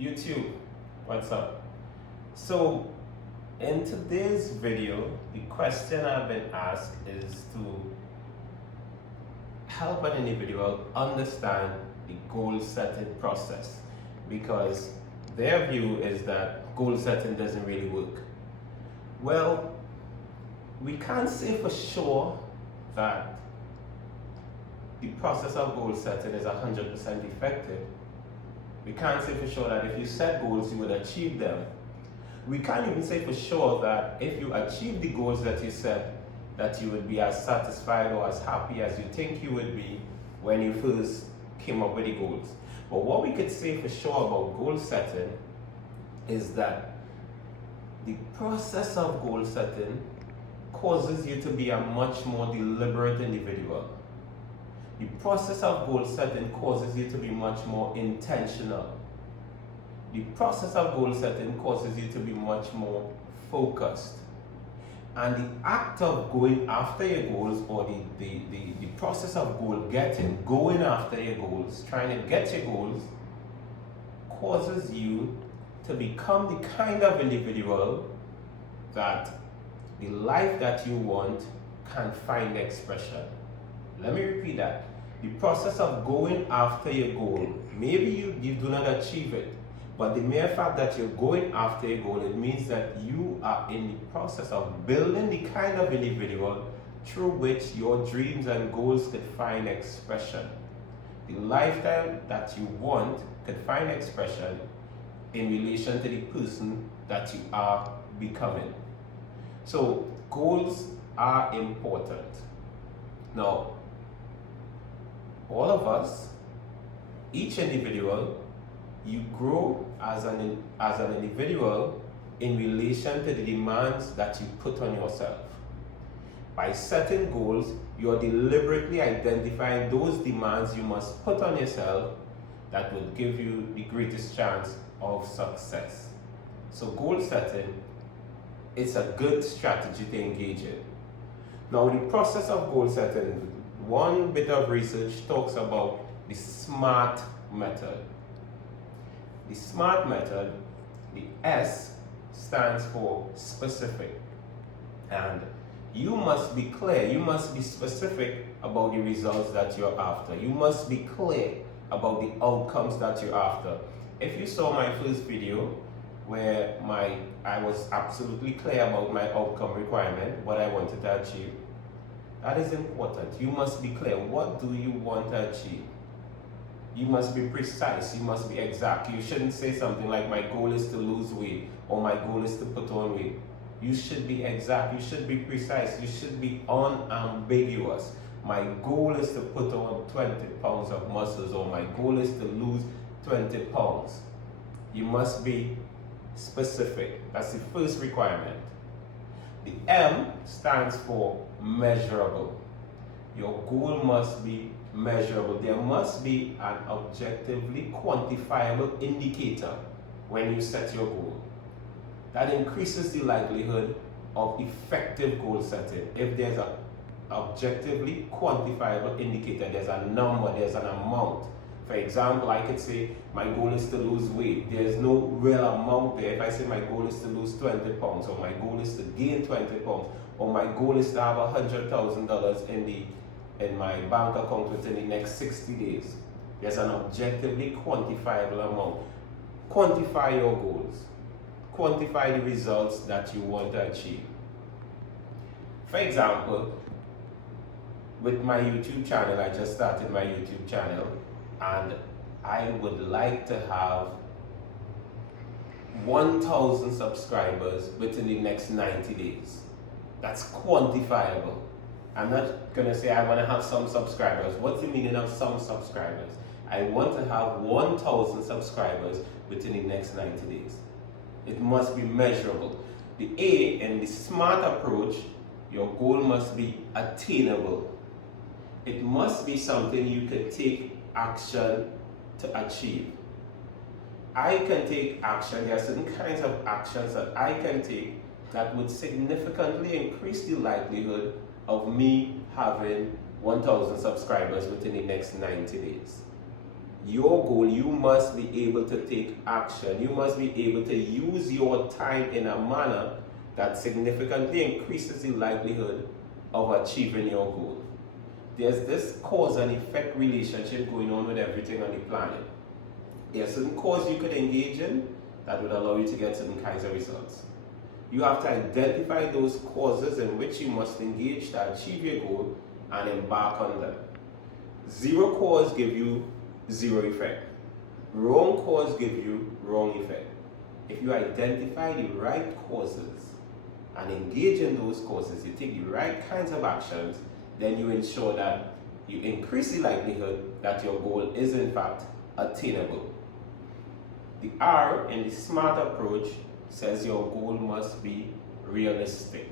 YouTube, what's up? So, in today's video, the question I've been asked is to help an individual understand the goal setting process, because their view is that goal setting doesn't really work. Well, we can't say for sure that the process of goal setting is 100% effective. We can't say for sure that if you set goals, you would achieve them. We can't even say for sure that if you achieve the goals that you set, that you would be as satisfied or as happy as you think you would be when you first came up with the goals. But what we could say for sure about goal setting is that the process of goal setting causes you to be a much more deliberate individual. The process of goal setting causes you to be much more intentional. The process of goal setting causes you to be much more focused. And the act of going after your goals, or the process of goal getting, going after your goals, trying to get your goals, causes you to become the kind of individual that the life that you want can find expression. Let me repeat that. The process of going after your goal, maybe you do not achieve it, but the mere fact that you're going after your goal, it means that you are in the process of building the kind of individual through which your dreams and goals could find expression. The lifestyle that you want could find expression in relation to the person that you are becoming. So goals are important. Now, all of us, each individual, you grow as an individual in relation to the demands that you put on yourself. By setting goals, you are deliberately identifying those demands you must put on yourself that would give you the greatest chance of success. So goal setting, it's a good strategy to engage in. Now, the process of goal setting, one bit of research talks about the SMART method. The SMART method, the S stands for specific. And you must be clear, you must be specific about the results that you're after. You must be clear about the outcomes that you're after. If you saw my first video where I was absolutely clear about my outcome requirement, what I wanted to achieve, that is important. You must be clear. What do you want to achieve? You must be precise. You must be exact. You shouldn't say something like, my goal is to lose weight, or my goal is to put on weight. You should be exact. You should be precise. You should be unambiguous. My goal is to put on 20 pounds of muscles, or my goal is to lose 20 pounds. You must be specific. That's the first requirement. The M stands for measurable. Your goal must be measurable. There must be an objectively quantifiable indicator when you set your goal. That increases the likelihood of effective goal setting. If there's an objectively quantifiable indicator, there's a number, there's an amount. For example, I could say my goal is to lose weight. There's no real amount there. If I say my goal is to lose 20 pounds, or my goal is to gain 20 pounds, or my goal is to have $100,000 in my bank account within the next 60 days, there's an objectively quantifiable amount. Quantify your goals. Quantify the results that you want to achieve. For example, with my YouTube channel, I just started my YouTube channel, and I would like to have 1,000 subscribers within the next 90 days. That's quantifiable. I'm not going to say I want to have some subscribers. What's the meaning of some subscribers? I want to have 1,000 subscribers within the next 90 days. It must be measurable. The A in the SMART approach, your goal must be attainable. It must be something you can take action to achieve. I can take action. There are certain kinds of actions that I can take that would significantly increase the likelihood of me having 1,000 subscribers within the next 90 days. your goal, you must be able to take action. You must be able to use your time in a manner that significantly increases the likelihood of achieving your goal. There's this cause and effect relationship going on with everything on the planet. There are certain causes you could engage in that would allow you to get certain kinds of results. You have to identify those causes in which you must engage to achieve your goal and embark on them. Zero cause give you zero effect. Wrong cause give you wrong effect. If you identify the right causes and engage in those causes, you take the right kinds of actions, then you ensure that you increase the likelihood that your goal is in fact attainable. The R in the SMART approach says your goal must be realistic.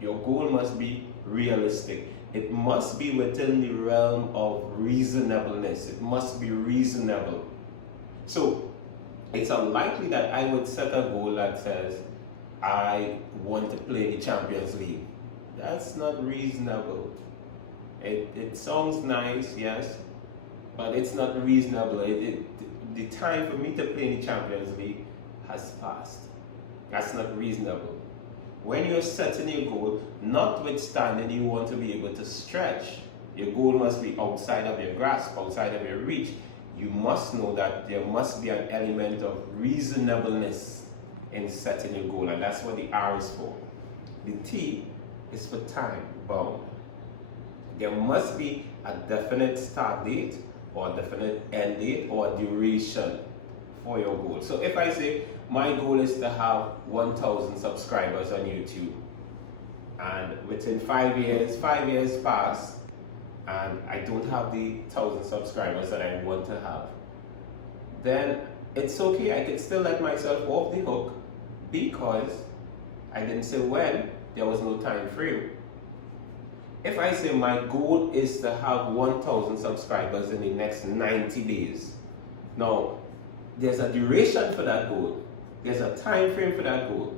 Your goal must be realistic. It must be within the realm of reasonableness. It must be reasonable. So it's unlikely that I would set a goal that says, I want to play in the Champions League. That's not reasonable. It sounds nice, yes, but it's not reasonable. The time for me to play in the Champions League has passed. That's not reasonable. When you're setting your goal, notwithstanding you want to be able to stretch, your goal must be outside of your grasp, outside of your reach. You must know that there must be an element of reasonableness in setting your goal, and that's what the R is for. The T is for time bound. There must be a definite start date or a definite end date or a duration for your goal. So if I say my goal is to have 1,000 subscribers on YouTube, and within 5 years pass and I don't have the 1,000 subscribers that I want to have, then it's okay. I can still let myself off the hook because I didn't say when, there was no time frame. If I say my goal is to have 1,000 subscribers in the next 90 days, now there's a duration for that goal. There's a time frame for that goal.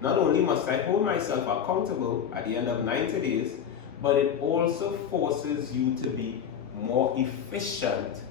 Not only must I hold myself accountable at the end of 90 days, but it also forces you to be more efficient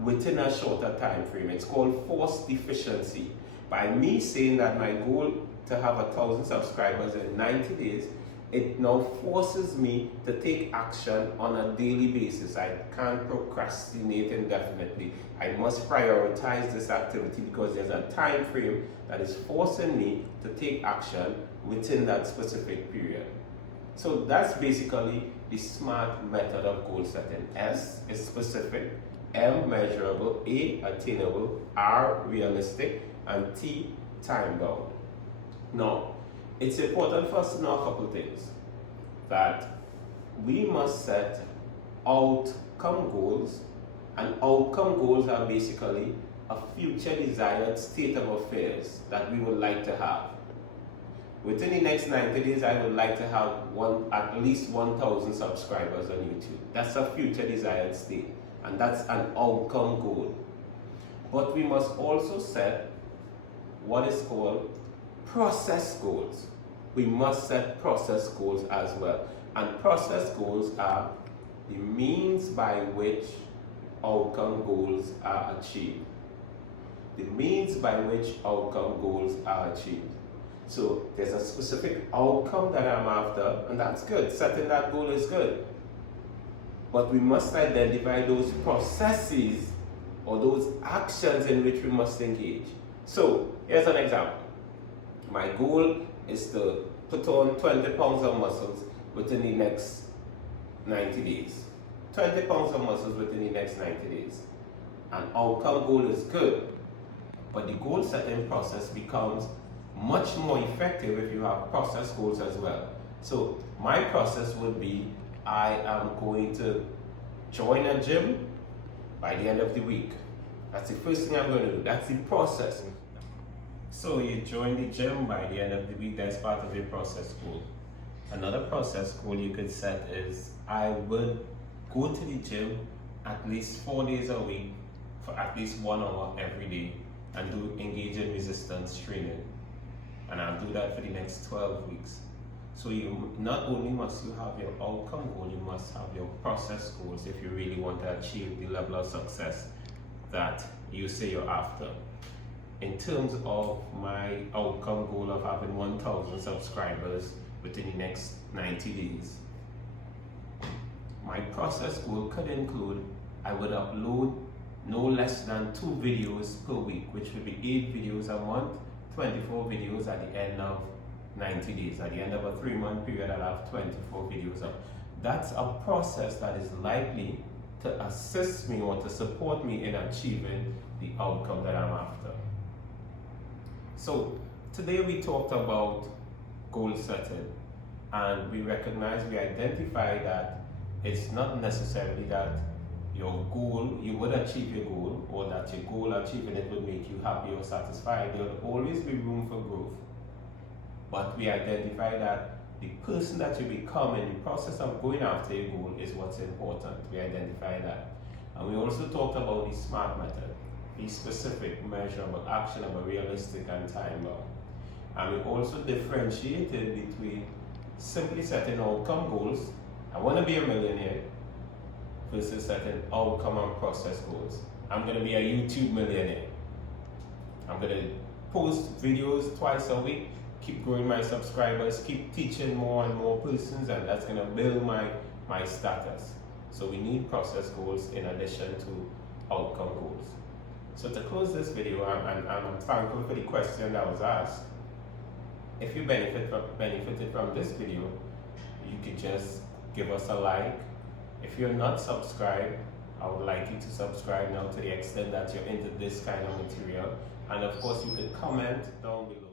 within a shorter time frame. It's called forced efficiency. By me saying that my goal to have 1,000 subscribers in 90 days, it now forces me to take action on a daily basis. I can't procrastinate indefinitely. I must prioritize this activity because there's a time frame that is forcing me to take action within that specific period. So that's basically the SMART method of goal setting. S is specific, M measurable, A attainable, R realistic, and T time bound. Now, it's important for us to know a couple things. That we must set outcome goals, and outcome goals are basically a future desired state of affairs that we would like to have. Within the next 90 days, I would like to have at least 1,000 subscribers on YouTube. That's a future desired state, and that's an outcome goal. But we must also set what is called process goals. We must set process goals as well. And process goals are the means by which outcome goals are achieved. The means by which outcome goals are achieved. So there's a specific outcome that I'm after, and that's good. Setting that goal is good. But we must identify those processes or those actions in which we must engage. So here's an example. My goal is to put on 20 pounds of muscles within the next 90 days. 20 pounds of muscles within the next 90 days. An outcome goal is good, but the goal setting process becomes much more effective if you have process goals as well. So my process would be, I am going to join a gym by the end of the week. That's the first thing I'm going to do. That's the process. So you join the gym by the end of the week. That's part of your process goal. Another process goal you could set is, I would go to the gym at least 4 days a week for at least 1 hour every day and engage in resistance training. And I'll do that for the next 12 weeks. So you not only must you have your outcome goal, you must have your process goals if you really want to achieve the level of success that you say you're after. In terms of my outcome goal of having 1,000 subscribers within the next 90 days, my process goal could include I would upload no less than 2 videos per week, which would be 8 videos a month, 24 videos at the end of 90 days. At the end of a 3-month period, I'll have 24 videos up. That's a process that is likely to assist me or to support me in achieving the outcome that I'm after. So today we talked about goal setting, and we identify that it's not necessarily that your goal, you would achieve your goal, or that your goal achieving it would make you happy or satisfied. There will always be room for growth. But we identify that the person that you become in the process of going after your goal is what's important. We identify that. And we also talked about the SMART method. Be specific, measurable, actionable, realistic, and time-bound. And we also differentiated between simply setting outcome goals, I want to be a millionaire, versus setting outcome and process goals. I'm going to be a YouTube millionaire. I'm going to post videos twice a week, keep growing my subscribers, keep teaching more and more persons, and that's going to build my status. So we need process goals in addition to outcome goals. So to close this video, I'm thankful for the question that was asked. If you benefited from this video, you could just give us a like. If you're not subscribed, I would like you to subscribe now to the extent that you're into this kind of material. And of course, you could comment down below.